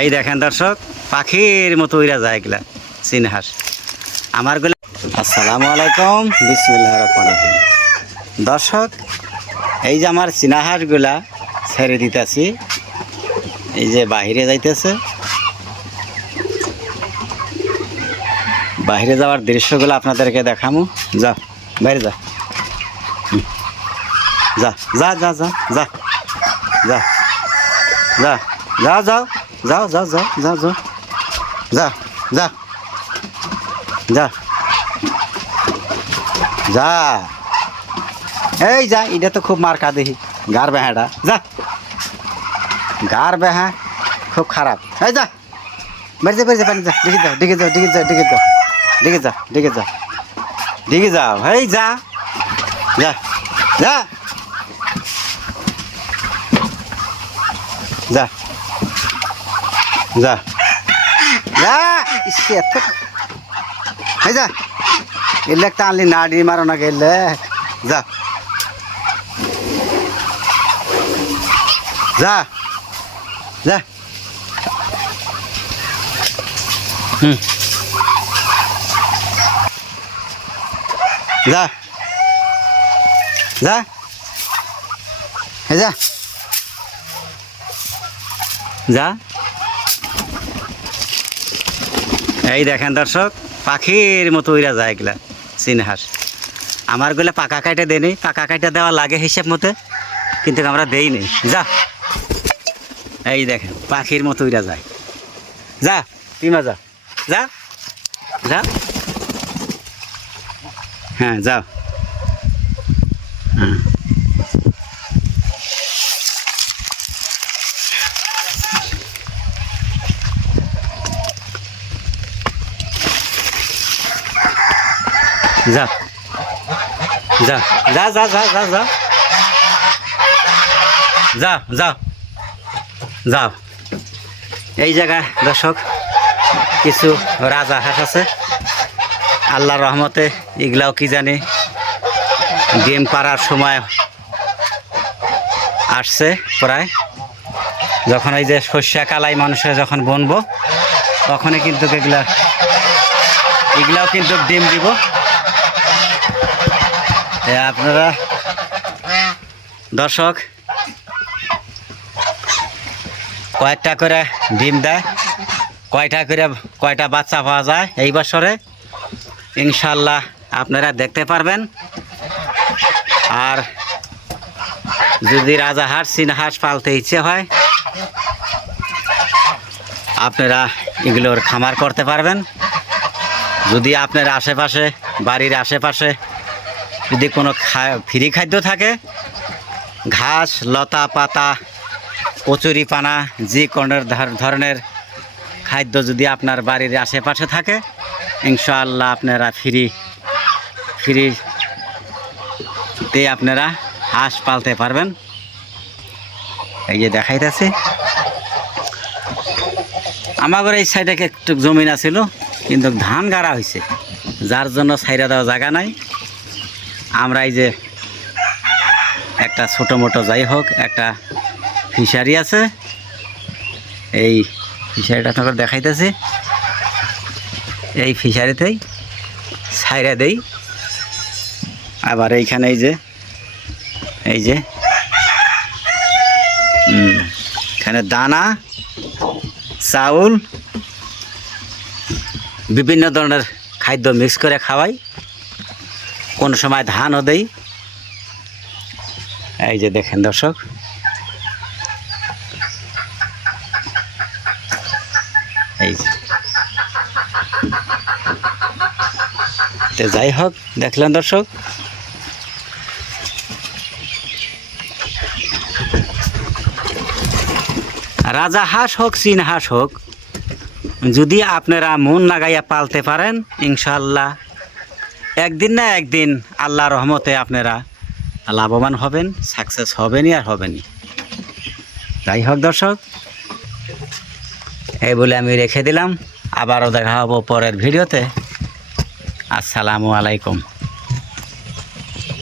এই দেখেন দর্শক, পাখির মতো উইরা যায় এগুলা চীন হাঁস আমার গুলা। আসসালামু আলাইকুম, বিসমিল্লাহির রহমানির রহিম। দর্শক, এই যে আমার চীনা হাঁসগুলা ছেড়ে দিতেছি, এই যে বাহিরে যাইতেছে। বাহিরে যাওয়ার দৃশ্যগুলো আপনাদেরকে দেখামু। যা বাইরে যা, যা যা যা যা যা যা যা যাও যাও যাও যাও যাও যাও যাও যা যা যা যা এই যা। এটা তো খুব মার্কা দেখি, গার বেহাটা যা, গার বেহা খুব খারাপ। এই যা বেড়ে যা, বেড়ে যা, পানি যা, ডিগে যাও, ডিগে যাও, ডিগে যাও, ডিগে যাও, ডিগে যাও, ডিগে যাও, ডিগে যাও। এই যা যা যা যা যা যা ইসকে এত এই যা। এলে একটা আনলি নাড়ি মারো না গেলে যা যা যা। যা যা যা যা। এই দেখেন দর্শক, পাখির মতো উইরা যায় এগুলা চীন হাঁস আমার গুলা। পাকা কাইটা দেয়নি, পাকা কাইটা দেওয়া লাগে হিসাব মতে, কিন্তু আমরা দেই নি। যা এই দেখেন, পাখির মতো উইরা যায়। যা পিমা যা যা যা। হ্যাঁ যাও। হ্যাঁ যা যা যা যা যা যা যা যা যাও যাও। এই জায়গায় দর্শক কিছু রাজা হাঁস আছে, আল্লাহর রহমতে এগুলাও কি জানি ডিম পাড়ার সময় আসছে প্রায়। যখন এই যে শস্য কালাই মানুষের যখন বুনবো, তখনই কিন্তু এগুলাও কিন্তু ডিম দিব। আপনারা দর্শক কয়েকটা করে ডিম দেয়, কয়টা বাচ্চা পাওয়া যায় এই বছরে ইনশাল্লাহ আপনারা দেখতে পারবেন। আর যদি রাজা হাঁস চীন হাঁস পালতে ইচ্ছে হয়, আপনারা এগুলোর খামার করতে পারবেন। যদি আপনার আশেপাশে, বাড়ির আশেপাশে যদি কোনো ফ্রি খাদ্য থাকে, ঘাস লতা পাতা কচুরি পানা যে কোনো ধরনের খাদ্য যদি আপনার বাড়ির আশেপাশে থাকে, ইনশাআল্লাহ আপনারা ফ্রিতে আপনারা হাঁস পালতে পারবেন। এই যে দেখাইতেছি, আমাদের এই সাইডে একটু জমিন আছিল, কিন্তু ধান গাড়া হয়েছে, যার জন্য ছাইরা দেওয়া জায়গা নাই। আমরা এই যে একটা ছোটো মোটো যাই হোক একটা ফিশারি আছে, এই ফিশারিটা আপনাদের দেখাইতেছি। এই ফিশারিতেই ছাইরা দেই। আবার এইখানে এই যে এখানে দানা চাউল বিভিন্ন ধরনের খাদ্য মিক্স করে খাওয়াই, কোনো সময় ধানও দেই। এই যে দেখেন দর্শক, এই তো যাই হোক দেখলেন দর্শক, রাজা হাঁস হোক চীন হাঁস হোক, যদি আপনারা মন লাগাইয়া পালতে পারেন, ইনশাল্লাহ একদিন না একদিন আল্লাহর রহমতে আপনারা লাভবান হবেন, সাকসেস হবেনই আর হবেনই। যাই হোক দর্শক, এই বলে আমি রেখে দিলাম। আবারও দেখা হবো পরের ভিডিওতে। আসসালামু আলাইকুম।